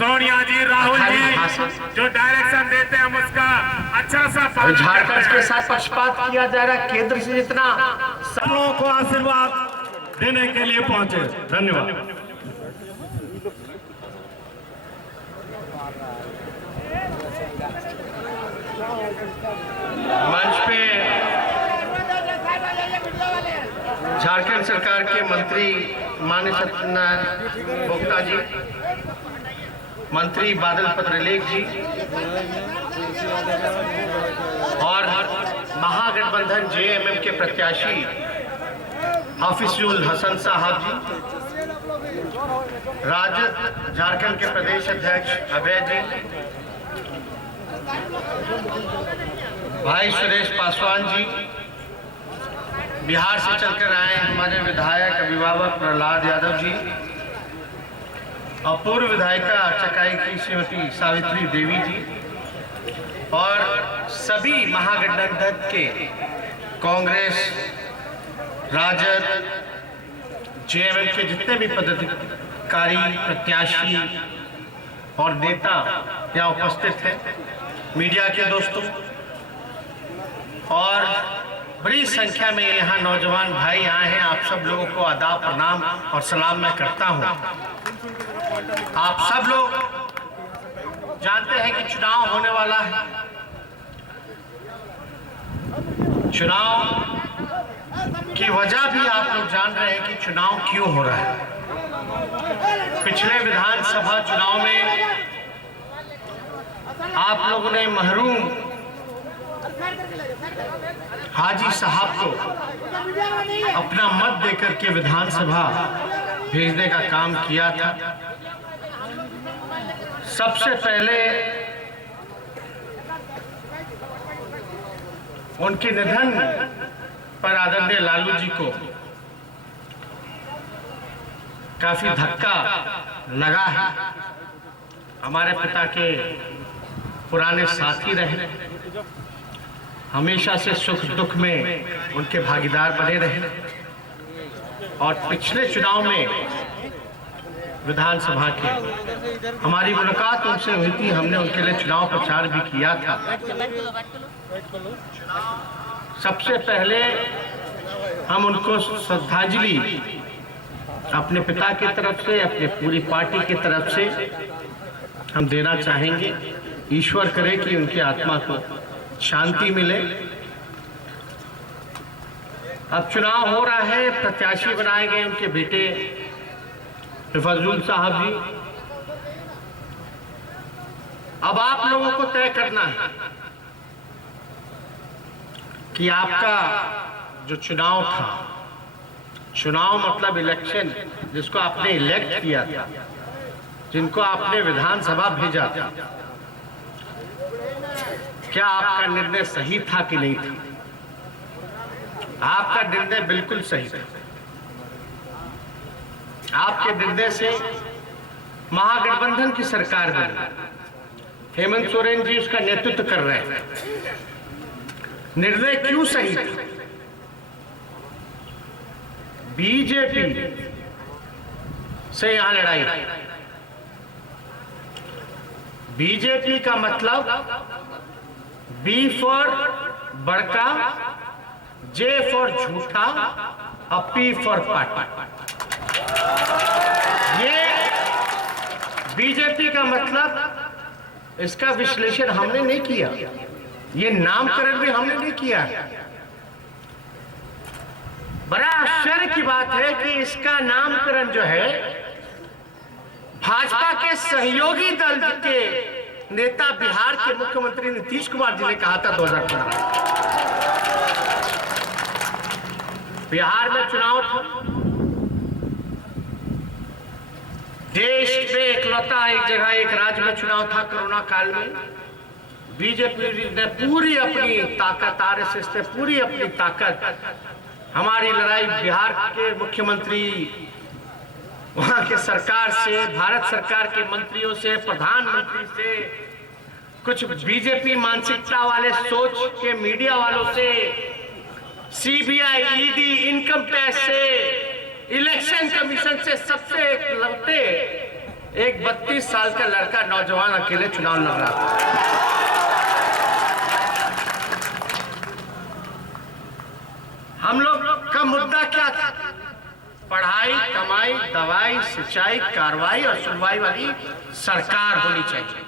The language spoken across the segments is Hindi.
सोनिया जी, राहुल जी जो डायरेक्शन देते हैं हम उसका अच्छा सा पालन झारखंड के साथ पक्षपात किया जा रहा है। केंद्र से जितना सब लोगों को आशीर्वाद देने के लिए पहुंचे। धन्यवाद। मंच पे झारखंड सरकार के मंत्री माननीय सत्यनारायण भोक्ता जी, मंत्री बादल पत्रलेख जी और महागठबंधन जेएमएम के प्रत्याशी हाफिजुल हसन साहब जी, राजद झारखंड के प्रदेश अध्यक्ष अभय जी, भाई सुरेश पासवान जी, बिहार से चलकर आए हमारे विधायक अभिभावक प्रहलाद यादव जी और पूर्व विधायिका चकाई की श्रीमती सावित्री देवी जी और सभी महागठबंधन के कांग्रेस, राजद, जेएमएम के जितने भी पदाधिकारी, प्रत्याशी और नेता यहाँ उपस्थित हैं, मीडिया के दोस्तों और बड़ी संख्या में यहाँ नौजवान भाई आए हैं। आप सब लोगों को आदाब, प्रणाम और सलाम मैं करता हूँ। आप सब लोग जानते हैं कि चुनाव होने वाला है। चुनाव की वजह भी आप लोग जान रहे हैं कि चुनाव क्यों हो रहा है। पिछले विधानसभा चुनाव में आप लोगों ने महरूम हाजी साहब को अपना मत देकर के विधानसभा भेजने का काम किया था। सबसे पहले उनके निधन पर आदरणीय लालू जी को काफी धक्का लगा है। हमारे पिता के पुराने साथी रहे, हमेशा से सुख दुख में उनके भागीदार बने रहे और पिछले चुनाव में विधानसभा के हमारी मुलाकात उनसे हुई थी। हमने उनके लिए चुनाव प्रचार भी किया था। सबसे पहले हम उनको श्रद्धांजलि अपने पिता की तरफ से, अपने पूरी पार्टी की तरफ से हम देना चाहेंगे। ईश्वर करे कि उनकी आत्मा को शांति मिले। अब चुनाव हो रहा है, प्रत्याशी बनाए गए उनके बेटे हिफाजुल साहब जी। अब आप लोगों को तय करना है कि आपका जो चुनाव था, चुनाव मतलब इलेक्शन, जिसको आपने इलेक्ट किया था, जिनको आपने विधानसभा भेजा था, क्या आपका निर्णय सही था कि नहीं था? आपका निर्णय बिल्कुल सही था। आपके निर्णय से महागठबंधन की सरकार बनी। हेमंत सोरेन जी उसका नेतृत्व कर रहे हैं। निर्णय क्यों सही था? बीजेपी से यहां लड़ाई। बीजेपी का मतलब बी फॉर बड़का, जे फॉर झूठा और पी फॉर पार्टी। ये बीजेपी का मतलब। इसका विश्लेषण हमने नहीं किया, ये नामकरण भी हमने नहीं किया। बड़ा आश्चर्य की बात है कि इसका नामकरण जो है भाजपा के सहयोगी दल के नेता बिहार के मुख्यमंत्री नीतीश कुमार जी ने कहा था 2015। बिहार में चुनाव था, देश में इकलौता एक जगह एक राज्य में चुनाव था कोरोना काल में। बीजेपी ने पूरी अपनी ताकत, आरएसएस ने पूरी अपनी ताकत, हमारी लड़ाई बिहार के मुख्यमंत्री, वहां के सरकार से, भारत सरकार के मंत्रियों से, प्रधानमंत्री से, कुछ बीजेपी मानसिकता वाले सोच के मीडिया वालों से, सीबीआई, ईडी, इनकम टैक्स से, इलेक्शन कमीशन से, सबसे लौटे एक 32 साल का लड़का नौजवान अकेले चुनाव लड़ रहा था। हम लोग का मुद्दा क्या था? पढ़ाई, कमाई, दवाई, सिंचाई, कार्रवाई और सुनवाई वाली सरकार होनी चाहिए।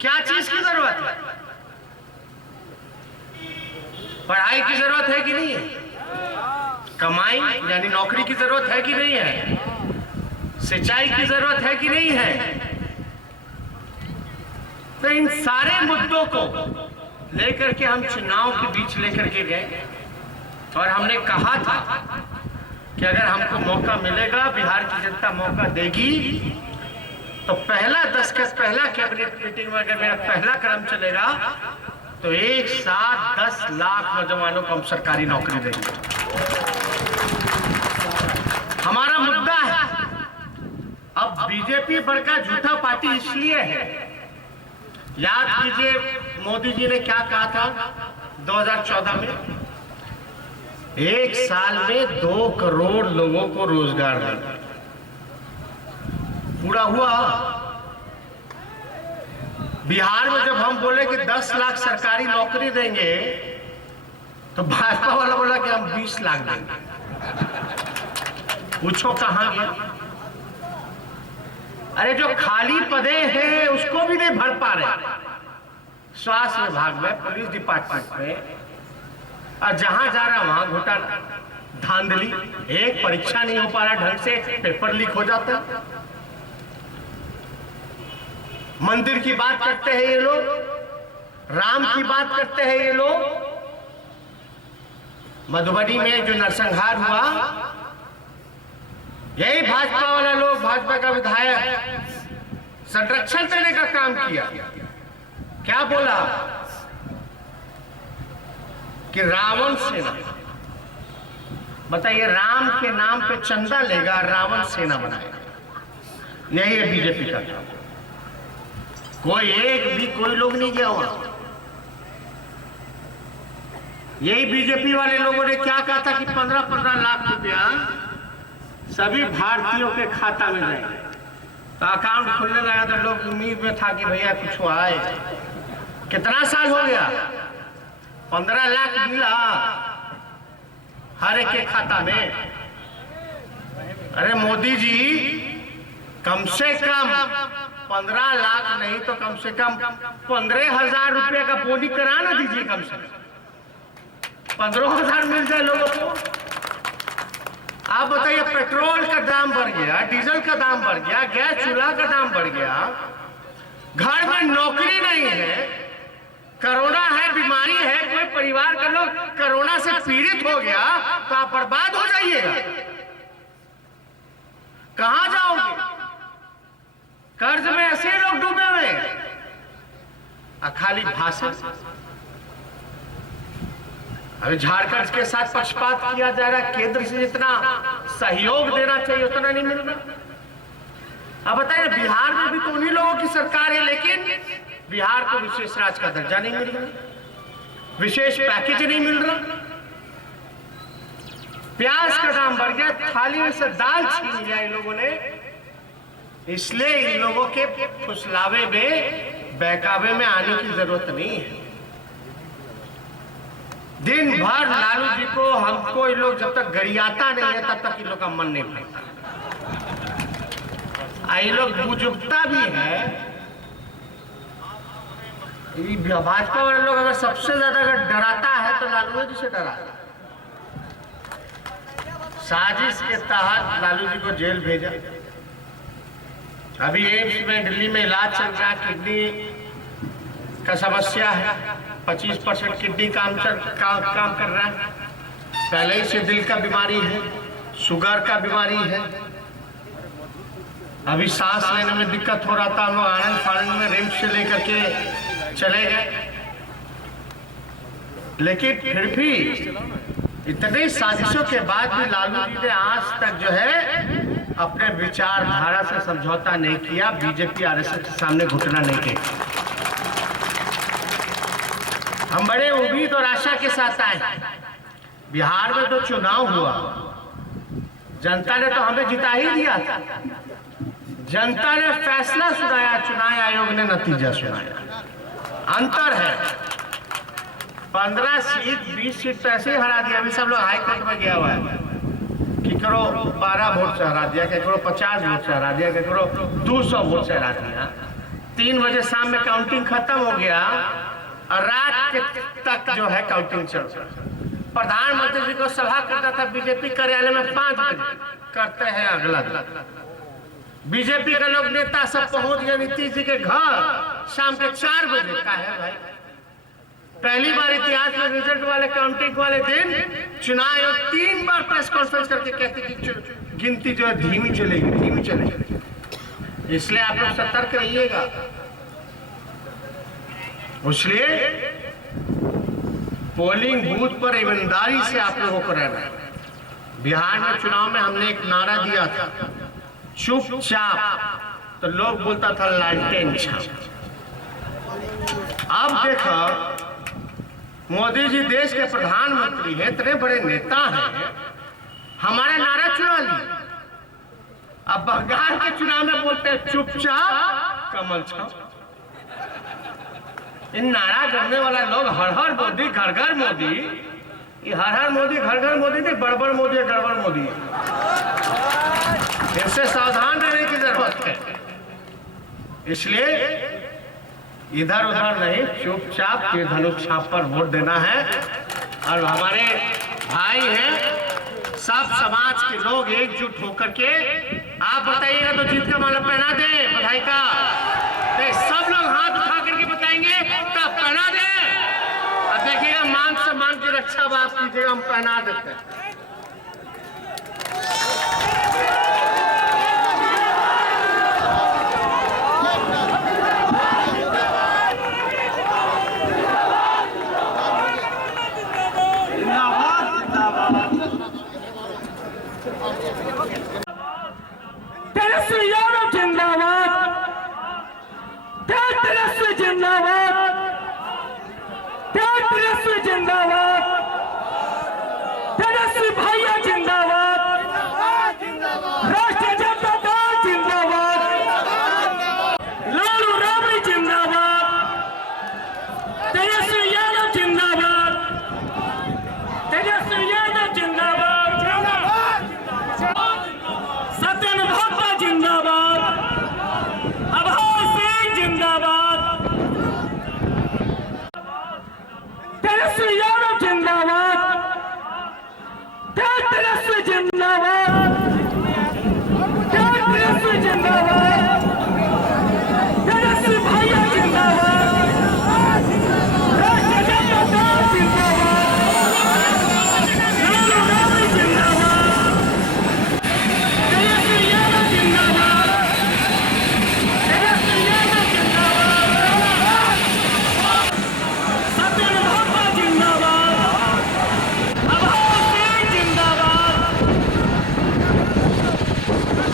क्या चीज की जरूरत है? पढ़ाई की जरूरत है कि नहीं है? कमाई यानी नौकरी की जरूरत है कि नहीं है? सिंचाई की जरूरत है कि नहीं है? तो इन सारे मुद्दों को लेकर के हम चुनाव के बीच लेकर के गए और हमने कहा था कि अगर हमको मौका मिलेगा, बिहार की जनता मौका देगी, तो पहला दस्तखत, पहला कैबिनेट मीटिंग में अगर मेरा पहला कदम चलेगा तो एक साथ 10 लाख नौजवानों को हम सरकारी नौकरी देंगे। हमारा मुद्दा है। अब बीजेपी बड़का झूठा पार्टी इसलिए है, याद कीजिए मोदी जी ने क्या कहा था 2014 में, 1 साल में 2 करोड़ लोगों को रोजगार देना। पूरा हुआ? बिहार में जब हम बोले कि 10 लाख सरकारी नौकरी देंगे तो भाजपा वाला बोला कि हम 20 लाख देंगे। पूछो कहां गया? अरे जो खाली पदे हैं उसको भी नहीं भर पा रहे, स्वास्थ्य विभाग में, पुलिस डिपार्टमेंट में, और जहां जा रहा वहां घोटाला, धांधली, एक परीक्षा नहीं हो पा रहा ढंग से, पेपर लीक हो जाता। मंदिर की बात करते हैं ये लोग, राम की बात करते हैं ये लोग। मधुबनी में जो नरसंहार हुआ, यही भाजपा वाला लोग, भाजपा का विधायक संरक्षण देने का काम किया। क्या बोला कि रावण सेना, बताइए, राम के नाम पे चंदा लेगा, रावण सेना बनाएगा। यही है बीजेपी का काम। कोई एक भी कोई लोग नहीं गया वहां। यही बीजेपी वाले लोगों ने क्या कहा था कि 15-15 लाख रुपया सभी भारतीयों के खाता में जाएंगे। तो अकाउंट खुलने लगा तो लोग उम्मीद में था कि भैया कुछ आए। कितना साल हो गया? 15 लाख मिला हर एक के खाता में। अरे मोदी जी, कम से कम 15 लाख नहीं तो कम से कम 15,000 रुपये का बोनी करा ना दीजिए। कम से कम 15,000 मिल जाए लोगों को। आप बताइए, पेट्रोल का दाम बढ़ गया, डीजल का दाम बढ़ गया, गैस चूल्हा का दाम बढ़ गया, घर में नौकरी नहीं है, कोरोना है, बीमारी है, कोई परिवार का लोग कोरोना से पीड़ित हो गया तो आप बर्बाद हो जाइएगा। कहां जाओगे? कर्ज में ऐसे लोग डूबे हुए, खाली भाषण। अभी झारखंड के साथ पक्षपात किया जा रहा है, केंद्र से जितना सहयोग देना चाहिए उतना नहीं मिल रहा। अब बताइए, बिहार में भी तो उन्हीं लोगों की सरकार है, लेकिन बिहार को विशेष राज्य का दर्जा नहीं मिल रहा, विशेष पैकेज नहीं मिल रहा। प्याज का दाम बढ़ गया, थाली में से दाल छीन लिया इन लोगों ने। इसलिए इन लोगों के फुसलावे में, बहकावे में आने की जरूरत नहीं है। दिन भर लालू जी को, हमको इन लोग जब तक गरियाता नहीं है तब तक इन लोग का मन नहीं भरता। ये लोग बुजुर्गता भी है। भाजपा वाले लोग अगर सबसे ज्यादा अगर डराता है तो लालू जी से डराता। साजिश के तहत लालू जी को जेल भेजा। अभी एम्स में दिल्ली में इलाज चल रहा है, किडनी का समस्या है, 25% किडनी काम कर रहा है। पहले ही से दिल का बीमारी है, शुगर का बीमारी है। अभी सांस लेने में दिक्कत हो रहा था, हम लोग आनंद फानंद में रिम्स से लेकर के चले गए, लेकिन फिर भी इतनी साजिशों के बाद भी लालू जी ने आज तक जो है अपने विचारधारा से समझौता नहीं किया, बीजेपी आरएसएस के सामने घुटना नहीं किया। हम बड़े उम्मीद और आशा के साथ आए। बिहार में तो चुनाव हुआ, जनता ने तो हमें जिता ही दिया था। जनता ने फैसला सुनाया, चुनाव आयोग ने नतीजा सुनाया। अंतर है। 15 सीट 20 सीट तो ऐसे ही हरा दिया। अभी सब लोग हाई कोर्ट में गया हुआ है कि करो 12 वोट से हरा दिया, क्या करो 50 वोट से हरा दिया, क्या करो 200 वोट से हरा दिया। 3 बजे शाम में काउंटिंग खत्म हो गया और रात तक जो है काउंटिंग चल रहा। प्रधानमंत्री जी को सभा करता था बीजेपी कार्यालय में 5 बजे, करते हैं अगला दिन। बीजेपी के लोग नेता सब पहुंच गए नीतीश जी के घर शाम के 4 बजे। का है भाई, पहली बार इतिहास में रिजल्ट वाले काउंटिंग वाले दिन चुनाव आयोग 3 बार प्रेस कॉन्फ्रेंस करके कहते कि गिनती जो है धीमी चलेगी, धीमी चलेगी। इसलिए आप लोग सतर्क रहिएगा। इसलिए पोलिंग बूथ पर ईमानदारी से आप लोगों को रहना है। बिहार में चुनाव में हमने एक नारा दिया था, चुपचाप, तो लोग बोलता था लालटेन छाप। अब देखो, मोदी जी देश के प्रधानमंत्री हैं, इतने बड़े नेता हैं, हमारा नारा चुरा लिया। अब बंगाल के चुनाव में बोलते हैं चुपचाप कमल छाप। इन नारा करने वाला लोग हर हर मोदी घर घर मोदी, ये हर हर मोदी घर घर मोदी नहीं, बड़बड़ मोदी है, गड़बड़ मोदी है। इससे सावधान रहने की जरूरत है। इसलिए इधर उधर नहीं, चुपचाप तीर धनुष छाप पर वोट देना है। और हमारे भाई हैं, सब समाज के लोग एकजुट होकर के, आप बताइएगा तो जीत का माला पहना दे बधाई का। सब लोग हाथ उठा करके बताएंगे तब पहना दे। अब देखिएगा मान सम्मान की रक्षा बात कीजिएगा, हम पहना देते हैं।